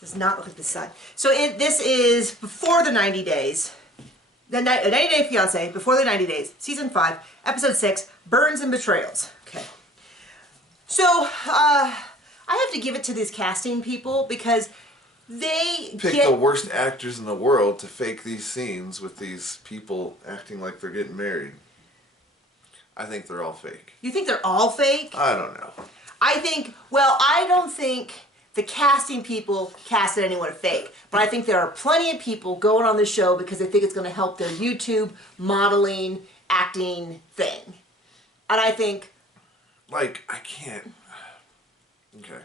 Does not look like the sun. So this is before the 90 days. The 90 Day Fiancé, before the 90 days. Season 5, episode 6, Burns and Betrayals. Okay. So, I have to give it to these casting people because they pick the worst actors in the world to fake these scenes with these people acting like they're getting married. I think they're all fake. You think they're all fake? I don't know. I don't think the casting people casted anyone fake, but I think there are plenty of people going on the show because they think it's going to help their YouTube modeling, acting thing. And I think... Like, I can't... Okay.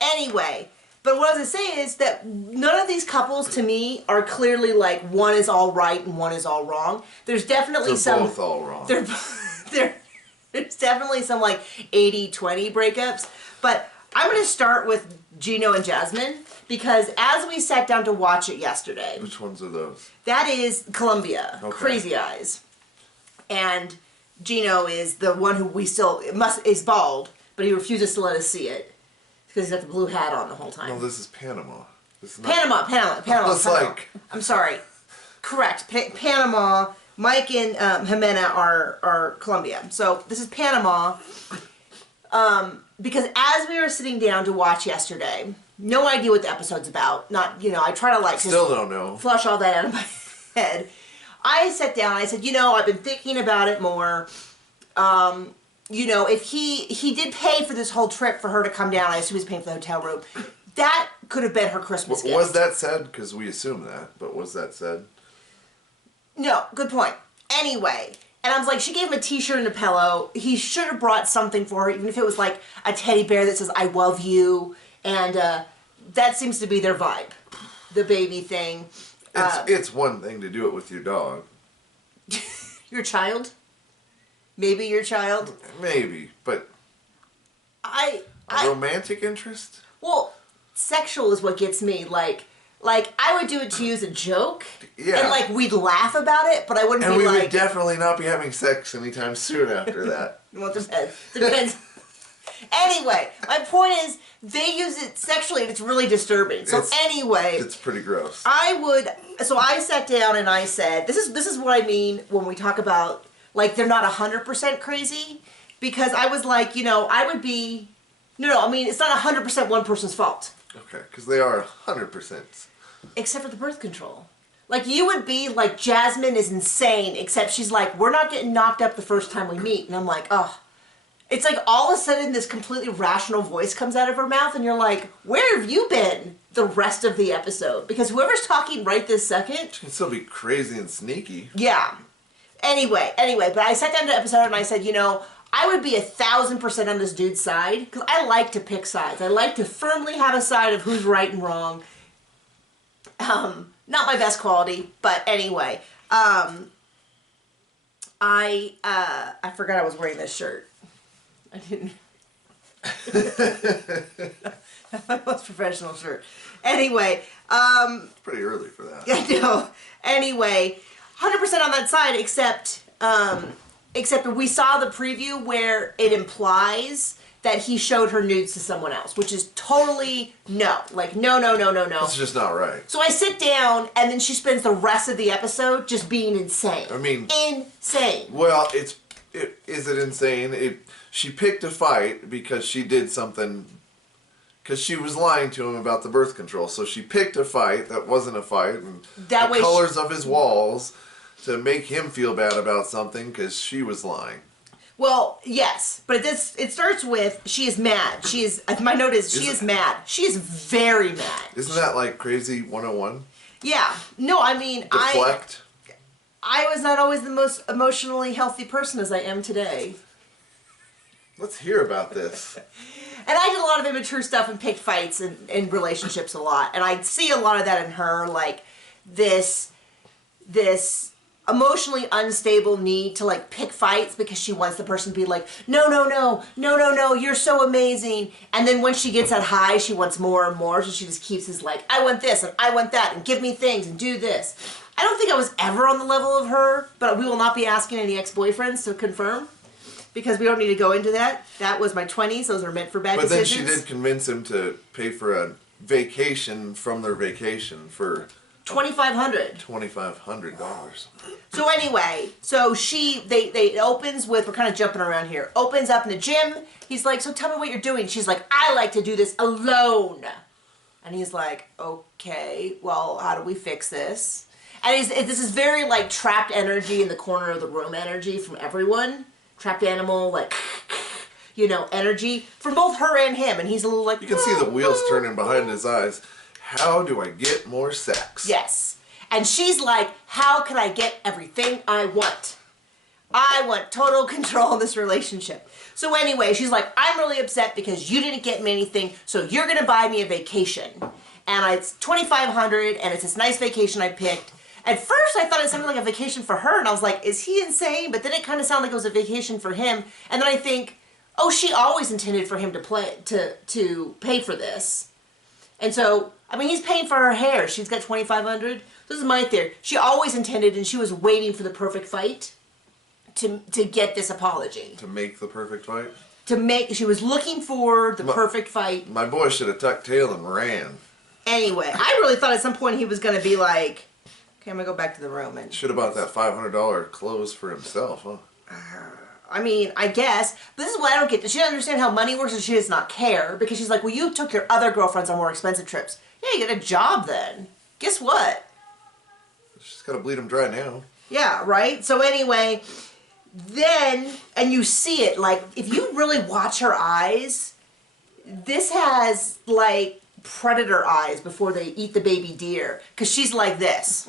Anyway, but what I was going to say is that none of these couples, to me, are clearly like one is all right and one is all wrong. There's definitely They're both all wrong. There's definitely some like 80-20 breakups, but I'm going to start with Gino and Jasmine because as we sat down to watch it yesterday... Which ones are those? That is Columbia, okay. Crazy Eyes. And Gino is the one who is bald, but he refuses to let us see it because he's got the blue hat on the whole time. No, this is Panama. This is not... Panama. I'm sorry. Correct. Panama. Mike and Jimena are Colombia. So this is Panama. Because as we were sitting down to watch yesterday, no idea what the episode's about. I try to like still don't know. Flush all that out of my head. I sat down and I said, I've been thinking about it more. If he did pay for this whole trip for her to come down, I assume he's paying for the hotel room. That could have been her Christmas gift. Was that said? Because we assume that, but was that said? No, good point. Anyway, and I was like, she gave him a t-shirt and a pillow. He should have brought something for her, even if it was like a teddy bear that says, I love you. And that seems to be their vibe. The baby thing. It's one thing to do it with your dog. Your child? Maybe your child? Maybe, but... A romantic interest? Well, sexual is what gets me, like I would do it to you as a joke, yeah. And we'd laugh about it, but I wouldn't be like... And we would definitely not be having sex anytime soon after that. Well, it depends. Anyway, my point is, they use it sexually and it's really disturbing. So anyway... It's pretty gross. So I sat down and I said, this is what I mean when we talk about, they're not 100% crazy, because I was like, I would be... No, I mean, it's not 100% one person's fault. Okay, because they are 100%. Except for the birth control. You would be like, Jasmine is insane, except she's like, we're not getting knocked up the first time we meet. And I'm like, oh. It's like all of a sudden this completely rational voice comes out of her mouth and you're like, where have you been the rest of the episode? Because whoever's talking right this second... She can still be crazy and sneaky. Yeah. Anyway, but I sat down to the episode and I said, I would be 1,000% on this dude's side, because I like to pick sides. I like to firmly have a side of who's right and wrong. Not my best quality, but anyway. I forgot I was wearing this shirt. I didn't. My most professional shirt. Anyway. It's pretty early for that. I know. Anyway, 100% on that side, except we saw the preview where it implies that he showed her nudes to someone else, which is totally no. No. It's just not right. So I sit down, and then she spends the rest of the episode just being insane. I mean... Insane. Well, is it insane? She picked a fight because she did something... Because she was lying to him about the birth control. So she picked a fight that wasn't a fight, and the colors of his walls... to make him feel bad about something because she was lying. Well, yes, but it starts with she is mad. My note is she is mad. She is very mad. Isn't that like Crazy 101? Yeah. No, I mean, Deflect? I was not always the most emotionally healthy person as I am today. Let's hear about this. And I did a lot of immature stuff and picked fights in relationships a lot. And I see a lot of that in her, like this emotionally unstable need to pick fights because she wants the person to be like, no, you're so amazing. And then when she gets that high, she wants more and more. So she just keeps his I want this and I want that and give me things and do this. I don't think I was ever on the level of her, but we will not be asking any ex-boyfriends to confirm because we don't need to go into that. That was my 20s. Those are meant for bad decisions. But then she did convince him to pay for a vacation from their vacation for $2,500. So anyway, so it opens with, we're kind of jumping around here, opens up in the gym. He's like, so tell me what you're doing. She's like, I like to do this alone. And he's like, okay, well, how do we fix this? And this is very like trapped energy in the corner of the room energy from everyone. Trapped animal, like, you know, energy from both her and him. And he's a little like, you can see the wheels turning behind his eyes. How do I get more sex? Yes. And she's like, how can I get everything I want? I want total control in this relationship. So anyway, she's like, I'm really upset because you didn't get me anything, so you're going to buy me a vacation. And it's $2,500, and it's this nice vacation I picked. At first, I thought it sounded like a vacation for her, and I was like, is he insane? But then it kind of sounded like it was a vacation for him. And then I think, oh, she always intended for him to pay for this. And so, I mean, he's paying for her hair. She's got $2,500. This is my theory. She always intended, and she was waiting for the perfect fight to get this apology. To make the perfect fight? She was looking for the perfect fight. My boy should have tucked tail and ran. Anyway, I really thought at some point he was going to be like, okay, I'm going to go back to the room. And should have bought that $500 clothes for himself, huh? I mean, I guess. But this is what I don't get. Does she understand how money works, or she does not care? Because she's like, well, you took your other girlfriends on more expensive trips. Yeah, you get a job then. Guess what? She's got to bleed them dry now. Yeah, right? So anyway, then, and you see it, like, if you really watch her eyes, this has, like, predator eyes before they eat the baby deer. Because she's like this.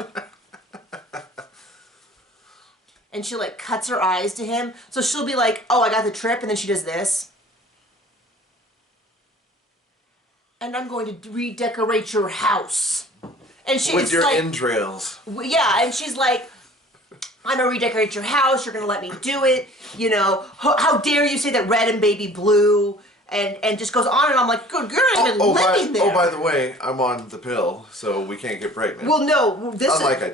And she, like, cuts her eyes to him. So she'll be like, oh, I got the trip, and then she does this. And I'm going to redecorate your house. And she, with your like, entrails. Yeah, and she's like, I'm going to redecorate your house. You're going to let me do it. You know, how dare you say that red and baby blue? And just goes on, and I'm like, good, you're not even living there. Oh, by the way, I'm on the pill, so we can't get pregnant. Well, no,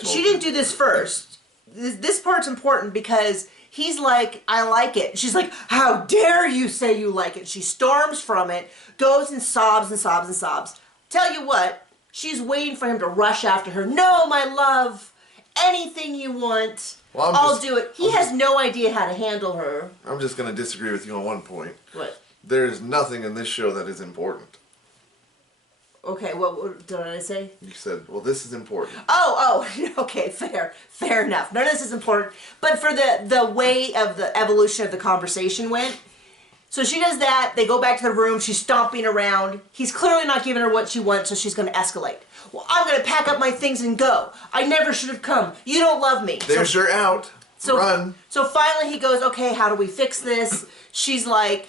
she didn't do this first. This part's important because he's like, I like it. She's like, how dare you say you like it? She storms from it, goes and sobs and sobs and sobs. Tell you what, she's waiting for him to rush after her. No, my love, anything you want, well, I'll do it. He has no idea how to handle her. I'm just going to disagree with you on one point. What? There is nothing in this show that is important. Okay, what did I say? You said, well, this is important. Oh, okay, fair enough. None of this is important. But for the way of the evolution of the conversation went, so she does that, they go back to the room, she's stomping around. He's clearly not giving her what she wants, so she's going to escalate. Well, I'm going to pack up my things and go. I never should have come. You don't love me. There's your out. Run. So finally he goes, okay, how do we fix this? She's like,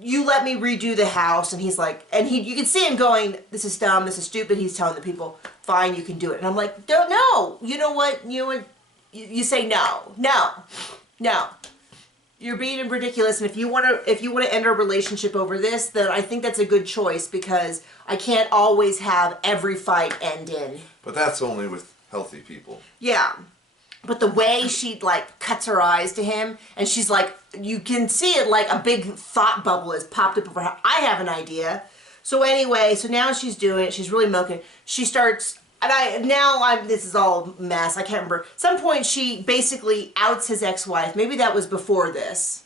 you let me redo the house. And he's like, you can see him going, this is dumb, this is stupid. He's telling the people, fine, you can do it. And I'm like, don't know. You know what? You say no. You're being ridiculous. And if you want to end a relationship over this, then I think that's a good choice, because I can't always have every fight end in. But that's only with healthy people. Yeah. But the way she, like, cuts her eyes to him, and she's like, you can see it like a big thought bubble has popped up over her. I have an idea. So anyway, so now she's doing it. She's really milking. She starts, and this is all mess. I can't remember. At some point, she basically outs his ex-wife. Maybe that was before this.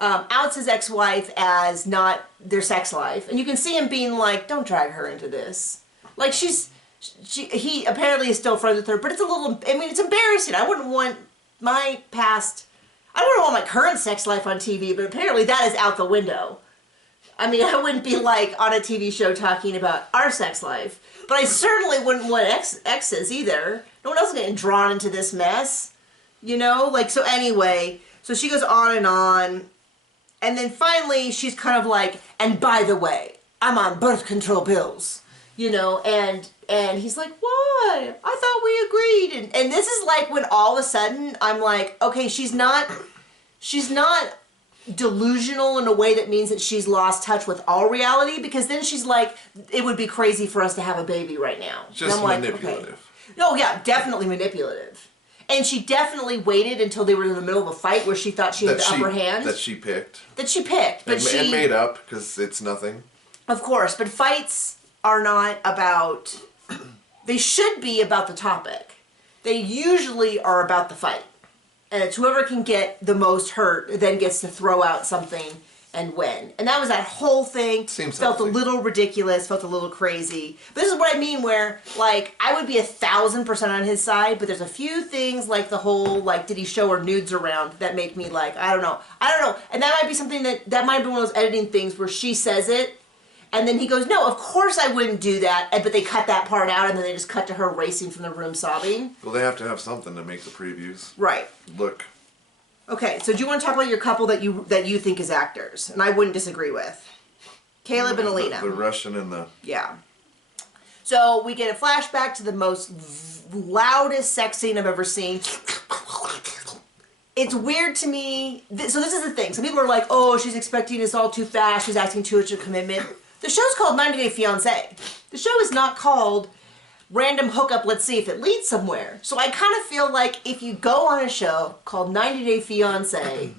Outs his ex-wife as not their sex life. And you can see him being like, don't drag her into this. Like, he apparently is still friends with her, but it's a little, I mean, it's embarrassing. I wouldn't want my current sex life on TV, but apparently that is out the window. I mean, I wouldn't be like on a TV show talking about our sex life, but I certainly wouldn't want exes either. No one else is getting drawn into this mess, you know? Like, so anyway, so she goes on, and then finally she's kind of like, and by the way, I'm on birth control pills. You know, and he's like, why? I thought we agreed. And this is like when all of a sudden I'm like, okay, she's not delusional in a way that means that she's lost touch with all reality, because then she's like, it would be crazy for us to have a baby right now. Just manipulative. Okay. No, yeah, definitely manipulative. And she definitely waited until they were in the middle of a fight where she thought she had the upper hand. That she picked. But and made up, because it's nothing. Of course, but fights are not about, they should be about the topic. They usually are about the fight. And it's whoever can get the most hurt then gets to throw out something and win. And that was that whole thing. Seems felt healthy. a little ridiculous, felt a little crazy. But this is what I mean where, like, I would be 1,000% on his side, but there's a few things like the whole, like, did he show her nudes around that make me like, I don't know. And that might be something that might be one of those editing things where she says it, and then he goes, no, of course I wouldn't do that, but they cut that part out, and then they just cut to her racing from the room sobbing. Well, they have to have something to make the previews. Right. Look. Okay, so do you want to talk about your couple that you think is actors? And I wouldn't disagree with. Caleb and Alina. The Russian and the... Yeah. So we get a flashback to the most loudest sex scene I've ever seen. It's weird to me. So this is the thing. Some people are like, oh, she's expecting this all too fast. She's asking too much of commitment. The show's called 90 Day Fiancé. The show is not called Random Hookup, Let's See If It Leads Somewhere. So I kind of feel like if you go on a show called 90 Day Fiancé,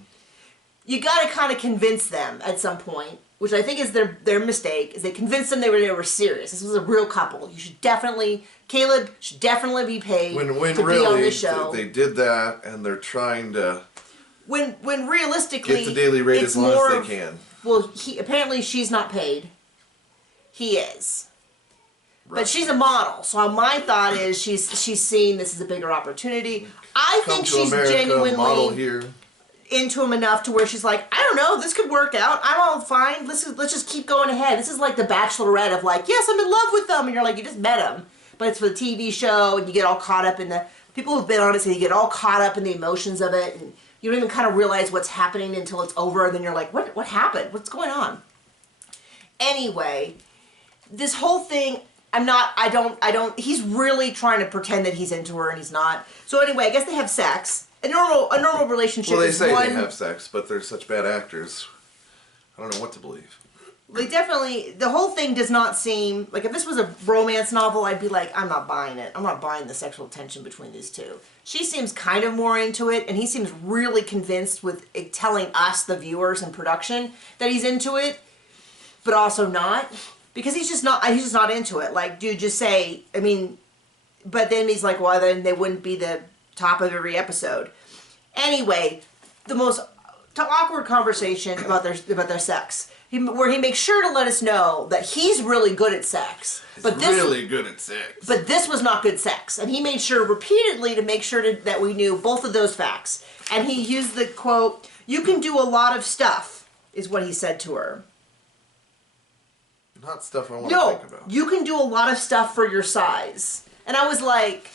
you got to kind of convince them at some point, which I think is their mistake, is they convinced them they were serious. This was a real couple. You should definitely, Caleb should definitely be paid when to really, be on the show. They did that, and they're trying to when realistically get the daily rate as long as they can. Well, apparently she's not paid. He is. Right. But she's a model, so my thought is she's seeing this as a bigger opportunity. I think she's model genuinely here. into him enough to where she's like, I don't know, this could work out. I'm all fine. Let's just keep going ahead. This is like the Bachelorette of like, yes, I'm in love with them, and you're like, you just met him, but it's for the TV show, and you get all caught up in the people who've been on it say you get all caught up in the emotions of it, and you don't even kind of realize what's happening until it's over, and then you're like, what happened? What's going on? Anyway, this whole thing. He's really trying to pretend that he's into her and he's not. So anyway, I guess they have sex. A normal relationship Well, they is say one... they have sex, but they're such bad actors. I don't know what to believe. They definitely... The whole thing does not seem... Like, if this was a romance novel, I'd be like, I'm not buying it. I'm not buying the sexual tension between these two. She seems kind of more into it, and he seems really convinced with it telling us, the viewers and production, that he's into it, but also not. Because he's just not into it. Like, dude, just say, I mean, but then he's like, well, then they wouldn't be the top of every episode. Anyway, the most awkward conversation about their sex, where he makes sure to let us know that he's really good at sex. But really good at sex. But this was not good sex. And he made sure repeatedly to make sure that we knew both of those facts. And he used the quote, you can do a lot of stuff, is what he said to her. Not stuff I want to think about. You can do a lot of stuff for your size. And I was like,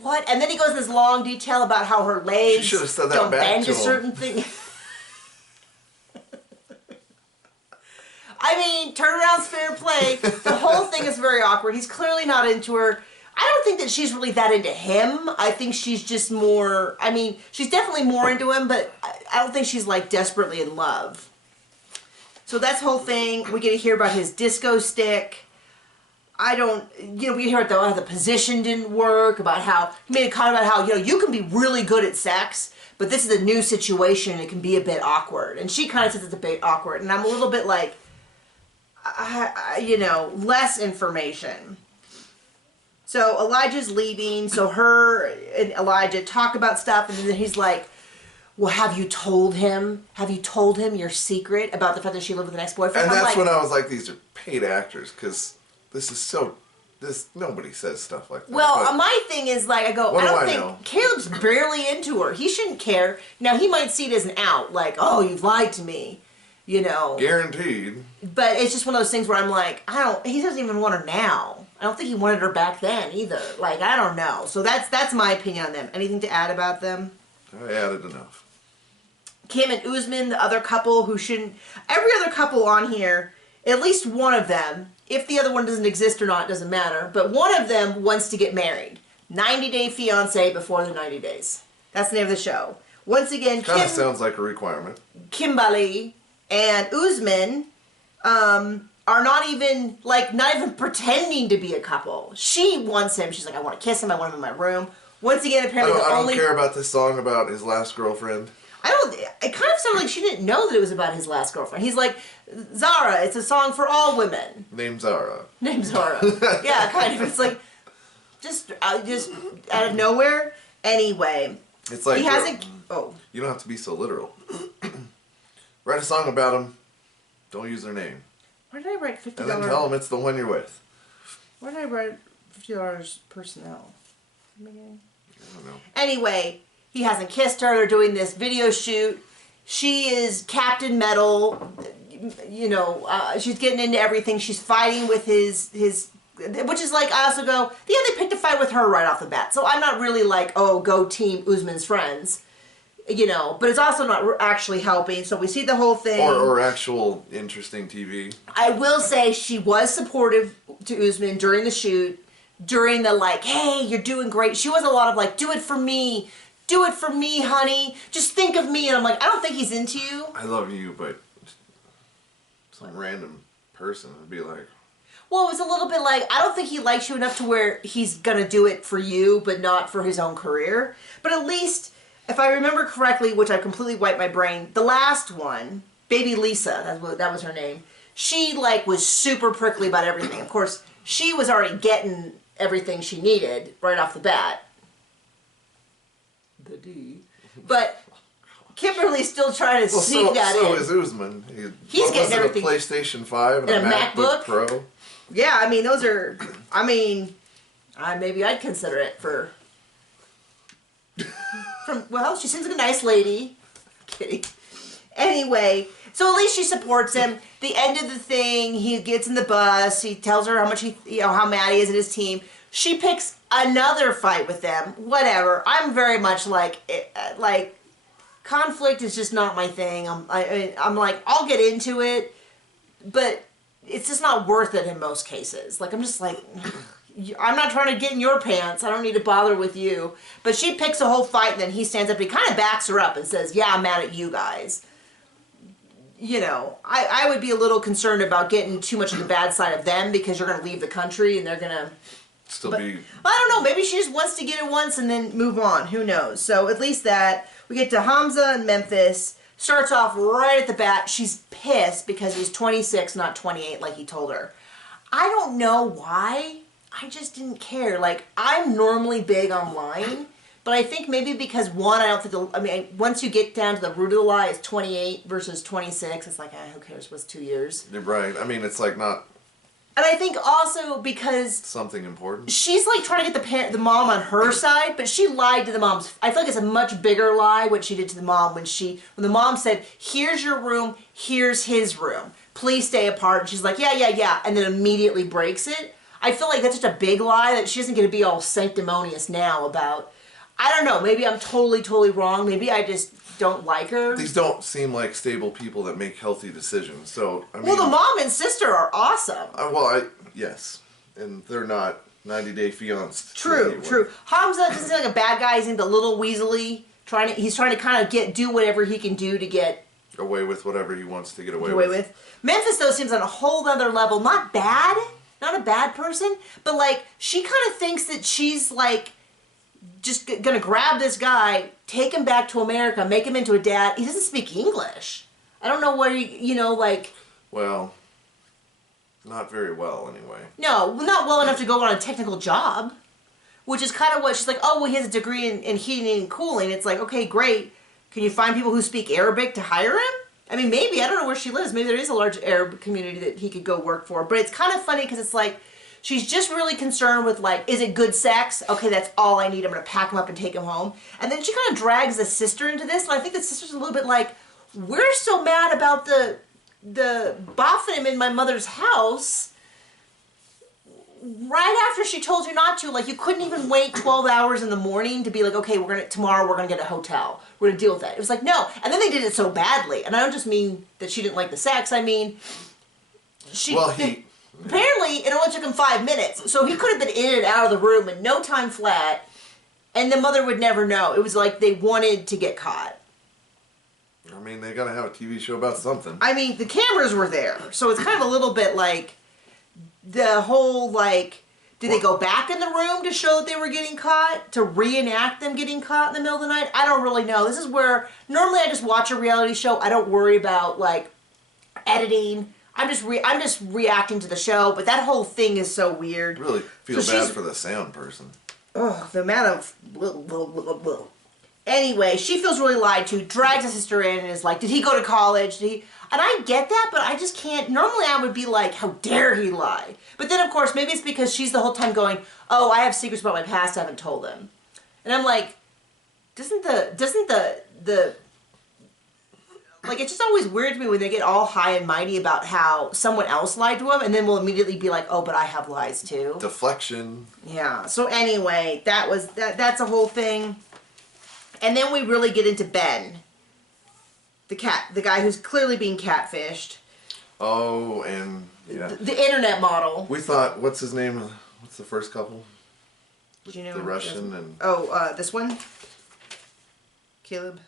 what? And then he goes in this long detail about how her legs don't bend to certain things. I mean, turnaround's fair play. The whole thing is very awkward. He's clearly not into her. I don't think that she's really that into him. I think she's just more, I mean, she's definitely more into him, but I don't think she's like desperately in love. So that's the whole thing. We get to hear about his disco stick. We hear about how the position didn't work, about how, he made a comment about how, you can be really good at sex, but this is a new situation and it can be a bit awkward. And she kind of says it's a bit awkward. And I'm a little bit like, less information. So Elijah's leaving, so her and Elijah talk about stuff, and then he's like, well, have you told him? Have you told him your secret about the fact that she lived with an ex-boyfriend? And that's when I was like, these are paid actors, because nobody says stuff like that. Well, my thing is, like, I don't think know? Caleb's barely into her. He shouldn't care. Now, he might see it as an out, like, oh, you've lied to me, Guaranteed. But it's just one of those things where I'm like, he doesn't even want her now. I don't think he wanted her back then either. Like, I don't know. So that's my opinion on them. Anything to add about them? I added enough. Kim and Usman, the other couple who shouldn't... Every other couple on here, at least one of them, if the other one doesn't exist or not, doesn't matter, but one of them wants to get married. 90 Day Fiancé before the 90 days. That's the name of the show. Once again, Kind of sounds like a requirement. Kimberly and Usman are not even pretending to be a couple. She wants him. She's like, I want to kiss him. I want him in my room. Once again, apparently I don't care about this song about his last girlfriend. It kind of sounded like she didn't know that it was about his last girlfriend. He's like, Zara, it's a song for all women. Name Zara. Name Zara. Yeah, kind of. It's like, just out of nowhere. Anyway. It's like, he hasn't, you don't have to be so literal. Write a song about them. Don't use their name. Why did I write $50? And then tell them it's the one you're with. Why did I write $50 personnel? I don't know. Anyway, he hasn't kissed her. They're doing this video shoot. She is Captain Metal. You know, she's getting into everything. She's fighting with his, which is like, I also go, yeah, they picked a fight with her right off the bat. So I'm not really like, oh, go team Usman's friends. You know, but it's also not actually helping. So we see the whole thing. Or actual interesting TV. I will say she was supportive to Usman during the shoot. During the like, hey, you're doing great. She was a lot of like, do it for me. Do it for me, honey. Just think of me. And I'm like, I don't think he's into you. I love you, but some random person would be like... Well, it was a little bit like, I don't think he likes you enough to where he's going to do it for you, but not for his own career. But at least, if I remember correctly, which I completely wiped my brain, the last one, Baby Lisa, that was her name, she like was super prickly about everything. Of course, she was already getting everything she needed right off the bat. The D. But Kimberly's still trying to sneak that in. So is Usman. He's getting everything. A PlayStation 5 and a MacBook Pro. Yeah, I mean, those are... I mean, maybe I'd consider it for... Well, she seems like a nice lady. Kidding. Anyway, so at least she supports him. The end of the thing, he gets in the bus. He tells her how much how mad he is at his team. She picks another fight with them. Whatever. I'm very much like conflict is just not my thing. I'm like, I'll get into it, but it's just not worth it in most cases. Like, I'm just like, I'm not trying to get in your pants. I don't need to bother with you. But she picks a whole fight, and then he stands up. He kind of backs her up and says, yeah, I'm mad at you guys. You know, I would be a little concerned about getting too much of the bad side of them because you're going to leave the country and they're going to... I don't know. Maybe she just wants to get it once and then move on. Who knows? So at least that. We get to Hamza and Memphis. Starts off right at the bat. She's pissed because he's 26, not 28 like he told her. I don't know why. I just didn't care. Like, I'm normally big on lying, but I think maybe because, one, I don't think once you get down to the root of the lie, it's 28 versus 26. It's like, who cares? What's 2 years? You're right. I mean, it's like not... And I think also because... Something important. She's like trying to get the mom on her side, but she lied to the mom. I feel like it's a much bigger lie what she did to the mom when the mom said, here's your room, here's his room. Please stay apart. And she's like, yeah. And then immediately breaks it. I feel like that's just a big lie that she isn't going to be all sanctimonious now about... I don't know. Maybe I'm totally wrong. Maybe I just don't like her. These don't seem like stable people that make healthy decisions. So I mean, well, the mom and sister are awesome. Yes, and they're not 90 Day Fiancé. True. Hamza doesn't seem like a bad guy. He's into little weaselly. He's trying to kind of do whatever he can do to get away with whatever he wants to get away with. Memphis though seems on a whole other level. Not bad. Not a bad person, but like she kind of thinks that she's like just gonna grab this guy, take him back to America, make him into a dad. He doesn't speak English. I don't know what like... Well, not very well anyway. No, not well enough to go on a technical job. Which is kind of what she's like, oh, well, he has a degree in heating and cooling. It's like, okay, great. Can you find people who speak Arabic to hire him? I mean, maybe. I don't know where she lives. Maybe there is a large Arab community that he could go work for. But it's kind of funny because it's like, she's just really concerned with, like, is it good sex? Okay, that's all I need. I'm going to pack him up and take him home. And then she kind of drags the sister into this. And I think the sister's a little bit like, we're so mad about the boffing him in my mother's house. Right after she told you not to, like, you couldn't even wait 12 hours in the morning to be like, okay, tomorrow we're going to get a hotel. We're going to deal with that. It was like, no. And then they did it so badly. And I don't just mean that she didn't like the sex. I mean, apparently it only took him 5 minutes. So he could have been in and out of the room in no time flat. And the mother would never know. It was like they wanted to get caught. I mean, they got to have a TV show about something. I mean, the cameras were there. So it's kind of a little bit like... the whole, like, Do they go back in the room to show that they were getting caught? To reenact them getting caught in the middle of the night? I don't really know. This is where, normally I just watch a reality show. I don't worry about, like, editing. I'm just reacting to the show, but that whole thing is so weird. Really feel bad for the sound person. Oh, the amount of... Anyway, she feels really lied to, drags her sister in, and is like, did he go to college? Did he... And I get that, but I just can't... Normally I would be like, how dare he lie? But then, of course, maybe it's because she's the whole time going, oh, I have secrets about my past I haven't told him. And I'm like, doesn't the... Like, it's just always weird to me when they get all high and mighty about how someone else lied to them, and then will immediately be like, oh, but I have lies too. Deflection. Yeah. So anyway, that's a whole thing. And then we really get into Ben. The guy who's clearly being catfished. Oh, and yeah. The internet model. We thought, what's his name? What's the first couple? Did you know the Russian and... Oh, this one? Caleb.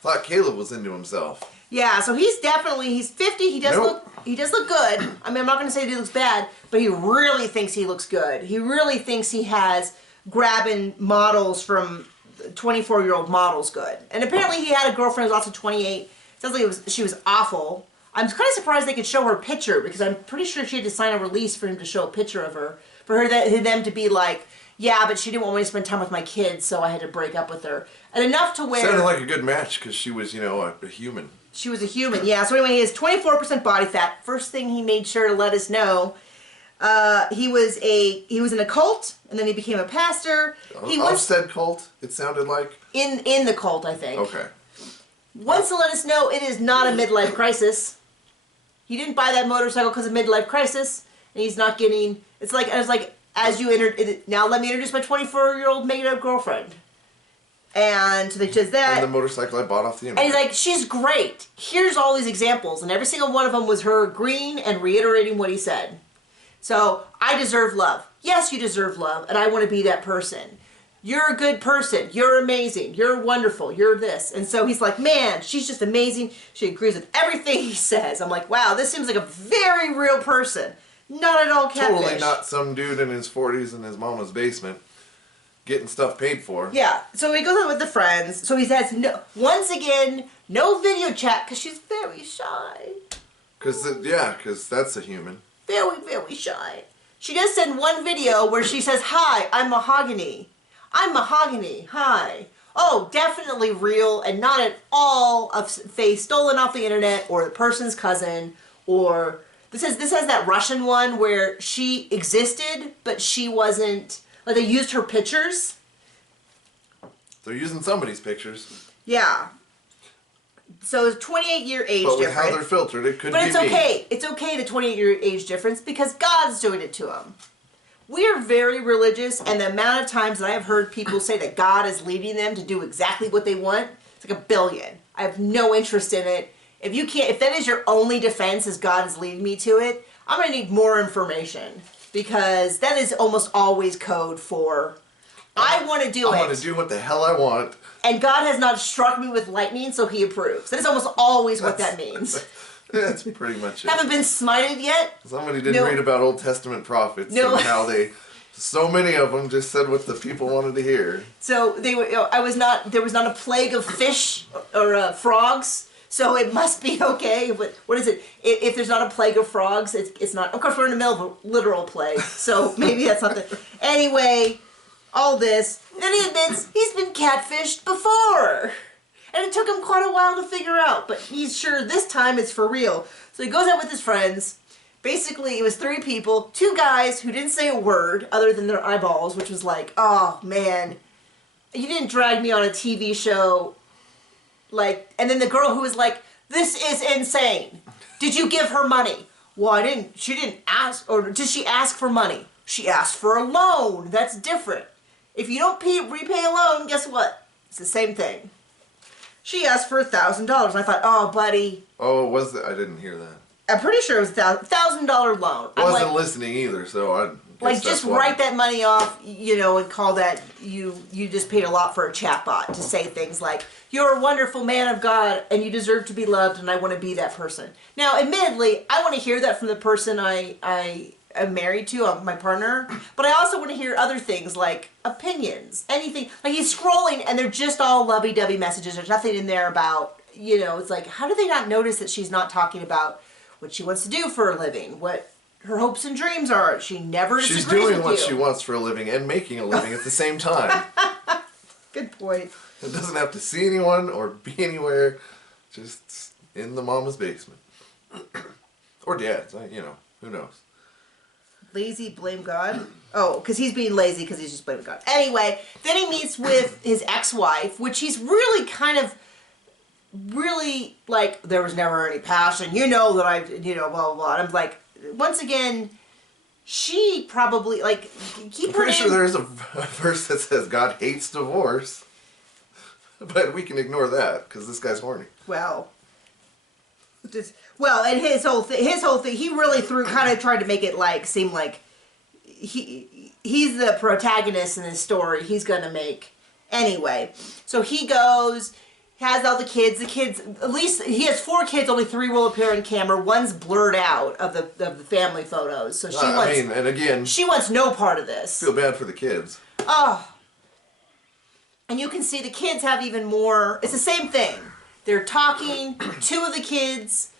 Thought Caleb was into himself. Yeah, so he's 50, he does look good. I mean, I'm not going to say that he looks bad, but he really thinks he looks good. He really thinks he has grabbing models from 24-year-old models good. And apparently he had a girlfriend who was also 28. Sounds like she was awful. I'm kind of surprised they could show her picture, because I'm pretty sure she had to sign a release for him to show a picture of her. For them to be like, yeah, but she didn't want me to spend time with my kids, so I had to break up with her. And enough to where... Sounded like a good match, because she was, a human. She was a human, yeah. So anyway, he has 24% body fat. First thing he made sure to let us know, he was in a cult, and then he became a pastor. Ofsted cult, it sounded like? In the cult, I think. Okay. Wants to let us know it is not a midlife crisis. He didn't buy that motorcycle because of midlife crisis, and he's not getting... It's like, as you entered... Now let me introduce my 24-year-old made-up girlfriend. And so they says that. And the motorcycle I bought off the internet. And he's like, she's great. Here's all these examples. And every single one of them was her agreeing and reiterating what he said. So, I deserve love. Yes, you deserve love, and I want to be that person. You're a good person. You're amazing. You're wonderful. You're this. And so he's like, man, she's just amazing. She agrees with everything he says. I'm like, wow, this seems like a very real person. Not at all catfish. Totally not some dude in his 40s in his mama's basement getting stuff paid for. Yeah. So he goes out with the friends. So he says, once again, no video chat because she's very shy. Because that's a human. Very, very shy. She does send one video where she says, hi, I'm Mahogany. I'm Mahogany. Hi. Oh, definitely real and not at all a face stolen off the internet or the person's cousin or... This has that Russian one where she existed, but she wasn't... Like, they used her pictures. They're using somebody's pictures. Yeah. So it's 28-year age difference. But with difference. how they're filtered, it could be But it's okay. It's okay, the 28-year age difference, because God's doing it to them. We are very religious, and the amount of times that I have heard people say that God is leading them to do exactly what they want, it's like 1 billion. I have no interest in it. If that is your only defense, is God is leading me to it, I'm going to need more information. Because that is almost always code for, I want to do it. I want to do what the hell I want. And God has not struck me with lightning, so he approves. That is almost always what that means. That's pretty much it. Haven't been smited yet? Somebody didn't read about Old Testament prophets and how so many of them just said what the people wanted to hear. So there was not a plague of fish or frogs. So it must be okay. But what is it? If there's not a plague of frogs, it's not. Of course, we're in the middle of a literal plague, so maybe that's not the... Anyway, all this. Then he admits he's been catfished before. And it took him quite a while to figure out, but he's sure this time it's for real. So he goes out with his friends. Basically, it was 3 people, 2 guys who didn't say a word other than their eyeballs, which was like, oh, man, you didn't drag me on a TV show... Like, and then the girl who was like, this is insane. Did you give her money? Well, she didn't ask, or did she ask for money? She asked for a loan. That's different. If you don't repay a loan, guess what? It's the same thing. She asked for $1,000. I thought, oh, buddy. Oh, was it? I didn't hear that. I'm pretty sure it was $1,000 loan. I wasn't listening either, so I... Like, just write that money off, and call that, you just paid a lot for a chatbot to say things like, you're a wonderful man of God, and you deserve to be loved, and I want to be that person. Now, admittedly, I want to hear that from the person I am married to, my partner. But I also want to hear other things like opinions, anything. Like he's scrolling and they're just all lovey-dovey messages. There's nothing in there about, it's like, how do they not notice that she's not talking about what she wants to do for a living, what her hopes and dreams are? She never disagrees with you. She's doing what she wants for a living and making a living at the same time. Good point. It doesn't have to see anyone or be anywhere, just in the mama's basement. Or dad's, who knows. Lazy, blame God? Oh, because he's being lazy because he's just blaming God. Anyway, then he meets with his ex-wife, which he's really like, there was never any passion. You know that I, blah, blah, blah. And I'm like, once again, she probably, like, keep I'm her pretty name. sure there's a verse that says God hates divorce. But we can ignore that because this guy's horny. Well, and his whole thing, he really kind of tried to make it like seem like he's the protagonist in this story. He's gonna make anyway. So he goes, has all the kids. At least he has 4 kids. Only 3 will appear on camera. One's blurred out of the family photos. So she wants no part of this. Feel bad for the kids. Oh. And you can see the kids have even more. It's the same thing. They're talking. 2 of the kids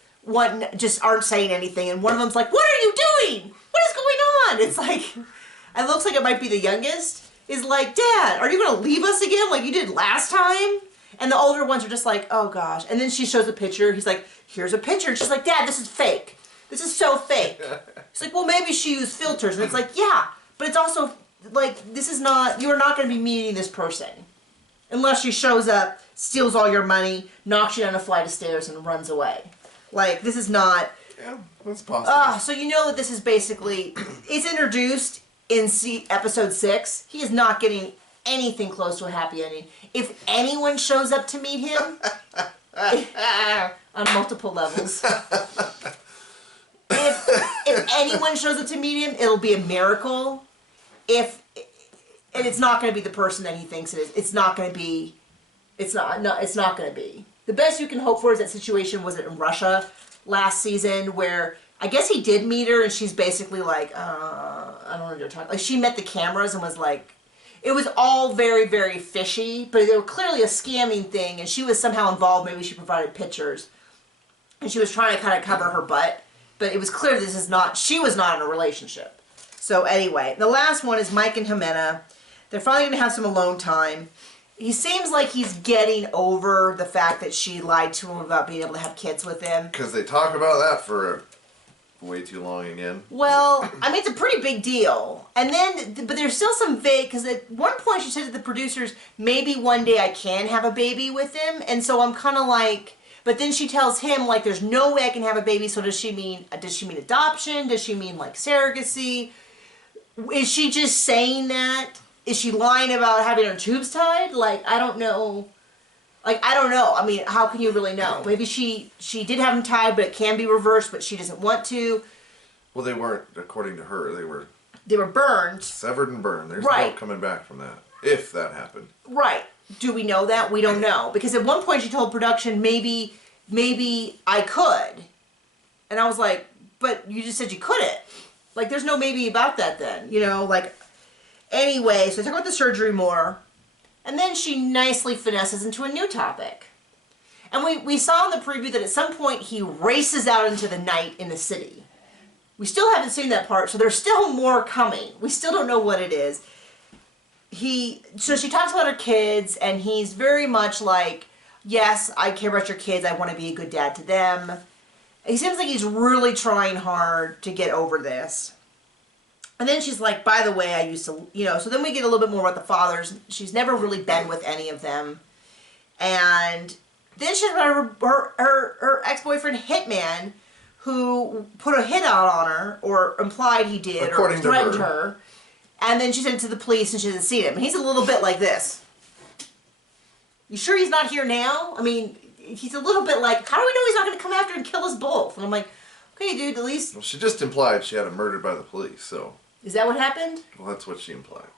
just aren't saying anything, and one of them's like, "What are you doing? What is going on?" It's like, it looks like it might be the youngest. Is like, "Dad, are you going to leave us again like you did last time?" And the older ones are just like, "Oh gosh." And then she shows a picture. He's like, "Here's a picture." And she's like, "Dad, this is fake. This is so fake." He's like, "Well, maybe she used filters." And it's like, yeah, but it's also like, this is not. You are not going to be meeting this person. Unless she shows up, steals all your money, knocks you down a flight of stairs, and runs away. Like, this is not... Yeah, that's possible. So you know that this is basically... It's introduced in episode 6. He is not getting anything close to a happy ending. If anyone shows up to meet him... on multiple levels. If anyone shows up to meet him, it'll be a miracle. And it's not going to be the person that he thinks it is. It's not going to be. It's not going to be. The best you can hope for is that situation was in Russia last season, where I guess he did meet her, and she's basically like, I don't know what you're talking. Like, she met the cameras and was like, it was all very, very fishy, but they were clearly a scamming thing, and she was somehow involved. Maybe she provided pictures, and she was trying to kind of cover her butt, but it was clear she was not in a relationship. So anyway, the last one is Mike and Jimena. They're finally going to have some alone time. He seems like he's getting over the fact that she lied to him about being able to have kids with him. Because they talk about that for way too long again. Well, I mean, it's a pretty big deal. And then, but there's still some vague, because at one point she said to the producers, maybe one day I can have a baby with him. And so I'm kind of like, but then she tells him, like, there's no way I can have a baby. So does she mean adoption? Does she mean, like, surrogacy? Is she just saying that? Is she lying about having her tubes tied? Like, I don't know. I mean, how can you really know? Maybe she did have them tied, but it can be reversed, but she doesn't want to. Well, they weren't, according to her, they were burned. Severed and burned. There's no coming back from that, if that happened. Right. Do we know that? We don't know. Because at one point she told production, maybe I could. And I was like, but you just said you couldn't. Like, there's no maybe about that then. Anyway, so they talk about the surgery more. And then she nicely finesses into a new topic. And we saw in the preview that at some point he races out into the night in the city. We still haven't seen that part, so there's still more coming. We still don't know what it is. So she talks about her kids, and he's very much like, yes, I care about your kids. I want to be a good dad to them. He seems like he's really trying hard to get over this. And then she's like, by the way, I used to, so then we get a little bit more about the fathers. She's never really been with any of them. And then she's about her ex-boyfriend, Hitman, who put a hit out on her, or implied he did, according or threatened her. And then she sent it to the police, and she doesn't see him. And he's a little bit like this. You sure he's not here now? I mean, he's a little bit like, how do we know he's not going to come after and kill us both? And I'm like, okay, dude, at least... Well, she just implied she had him murdered by the police, so... Is that what happened? Well, that's what she implied.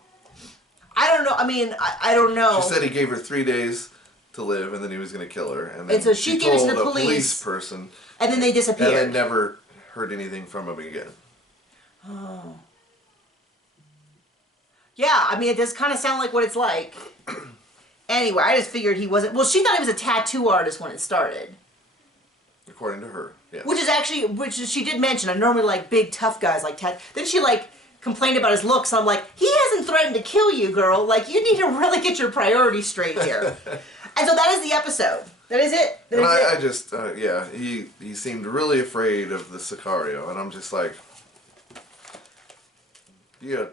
I don't know. I mean, I don't know. She said he gave her 3 days to live, and then he was going to kill her. And then so she gave it to the police person. And then they disappeared. And then never heard anything from him again. Oh. Yeah, I mean, it does kind of sound like what it's like. Anyway, I just figured he wasn't... Well, she thought he was a tattoo artist when it started. According to her, yes. Which she did mention. I normally like big, tough guys like Then she, like, complained about his looks. I'm like, he hasn't threatened to kill you, girl. Like, you need to really get your priorities straight here. And so that is the episode. That is it. I just, yeah, he seemed really afraid of the Sicario. And I'm just like, yeah,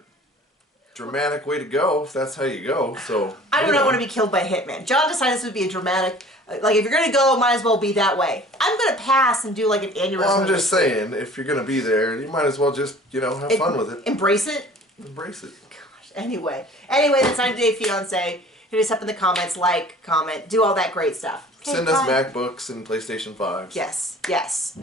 dramatic way to go if that's how you go. So I do not want to be killed by a hitman. John decided this would be a dramatic, like if you're going to go, it might as well be that way. I'm going to pass and do like an aneurysm. Well, I'm just saying, if you're going to be there, you might as well just, have fun with it. Embrace it? Embrace it. Gosh, anyway, that's 90 Day Fiancé. Hit us up in the comments, like, comment, do all that great stuff. Okay, Send us MacBooks and PlayStation 5s. Yes.